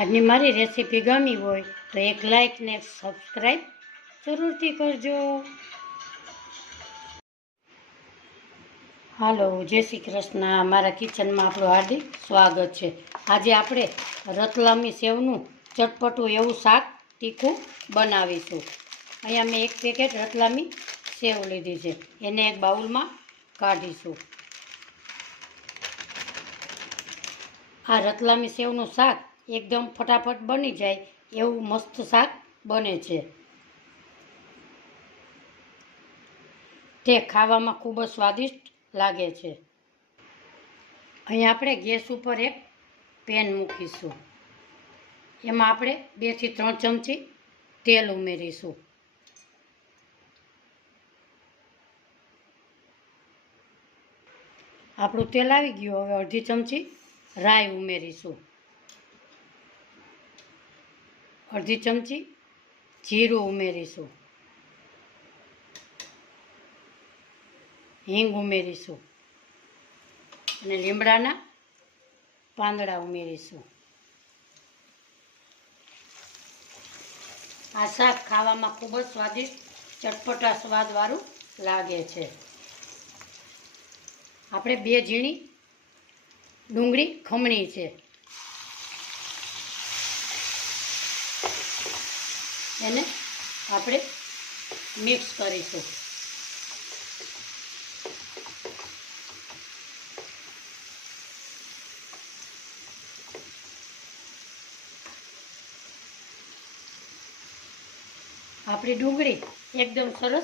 આજની મારી રેસીપી ગમી હોય તો એક લાઇક ને સબસ્ક્રાઈબ જરૂરથી કરજો. હાલો, જય શ્રી કૃષ્ણ. મારા કિચનમાં આપણું હાર્દિક સ્વાગત છે. આજે આપણે રતલામી સેવનું ચટપટું એવું શાક તીખું બનાવીશું. અહીંયા મેં એક પેકેટ રતલામી સેવ લીધી છે. એને એક બાઉલમાં કાઢીશું. આ રતલામી સેવનું શાક એકદમ ફટાફટ બની જાય એવું મસ્ત શાક બને છે. તે ખાવામાં ખૂબ જ સ્વાદિષ્ટ લાગે છે. અહીં આપણે ગેસ ઉપર એક પેન મૂકીશું. એમાં આપણે બેથી ત્રણ ચમચી તેલ ઉમેરીશું. આપણું તેલ આવી ગયું. હવે અડધી ચમચી રાઈ ઉમેરીશું. અડધી ચમચી જીરું ઉમેરીશું. હિંગ ઉમેરીશું. અને લીમડાના પાંદડા ઉમેરીશું. આ શાક ખાવામાં ખૂબ જ સ્વાદિષ્ટ, ચટપટા સ્વાદવાળું લાગે છે. આપણે બે ઝીણી ડુંગળી ખમણી છે. એને આપણે મિક્સ કરીશું. આપણી ડુંગળી એકદમ સરસ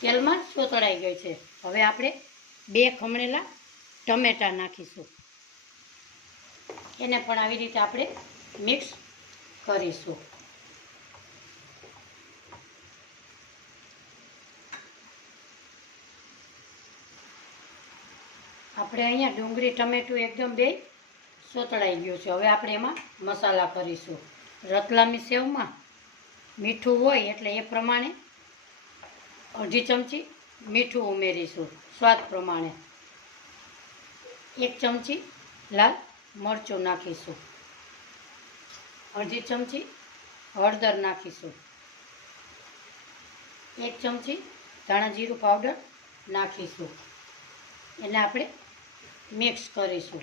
તેલમાં સોતળાઈ ગઈ છે. હવે આપણે બે ખમણેલા ટમેટાં નાખીશું. એને પણ આવી રીતે આપણે મિક્સ કરીશું. આપણે અહીંયા ડુંગળી, ટમેટું એકદમ બે સોતળાઈ ગયું છે. હવે આપણે એમાં મસાલા કરીશું. રતલામી સેવમાં મીઠું હોય એટલે એ પ્રમાણે અડધી ચમચી મીઠું ઉમેરીશું, સ્વાદ પ્રમાણે. એક ચમચી લાલ મરચું નાખીશું. અડધી ચમચી હળદર નાખીશું. એક ચમચી ધાણા જીરું પાવડર નાખીશું. એને આપણે મિક્સ કરીશું.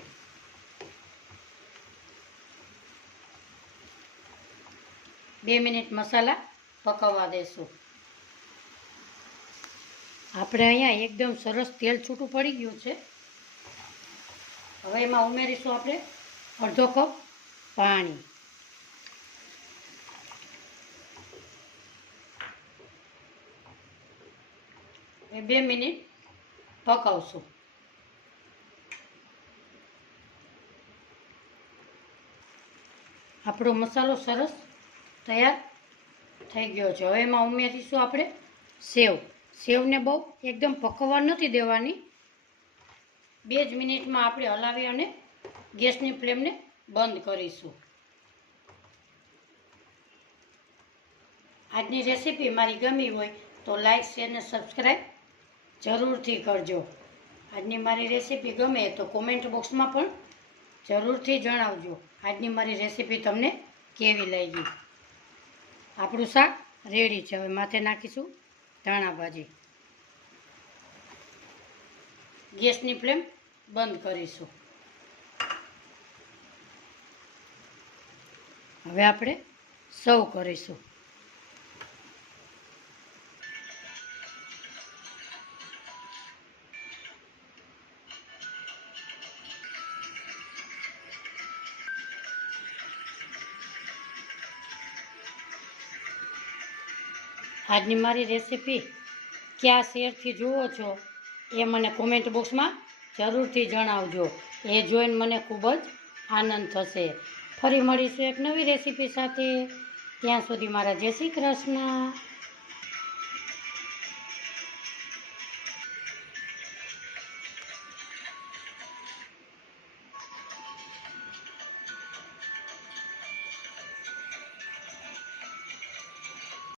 બે મિનિટ મસાલા પકવવા દેશું. આપણે અહીંયા એકદમ સરસ તેલ છૂટું પડી ગયું છે. હવે એમાં ઉમેરીશું આપણે અડધો કપ પાણી. બે મિનિટ પકાવશું. આપણો મસાલો સરસ તૈયાર થઈ ગયો છે. હવે એમાં ઉમેરીશું આપણે સેવ. સેવને બહુ એકદમ પકવવા નથી દેવાની. બે જ મિનિટમાં આપણે હલાવી અને ગેસની ફ્લેમને બંધ કરીશું. આજની રેસીપી મારી ગમી હોય તો લાઈક, શેર અને સબસ્ક્રાઈબ જરૂરથી કરજો. આજની મારી રેસીપી ગમે તો કોમેન્ટ બોક્સમાં પણ જરૂરથી જણાવજો. આજની મારી રેસીપી તમને કેવી લાગી? આપણું શાક રેડી છે. હવે માથે નાખીશું ધાણા ભાજી. ગેસની ફ્લેમ બંધ કરીશું. હવે આપણે સર્વ કરીશું. આજની મારી રેસીપી કયા શેરથી જુઓ છો એ મને કોમેન્ટ બોક્સમાં જરૂરથી જણાવજો. એ જોઈને મને ખૂબ જ આનંદ થશે. ફરી મળીશું એક નવી રેસીપી સાથે. ત્યાં સુધી મારા જય શ્રી કૃષ્ણ.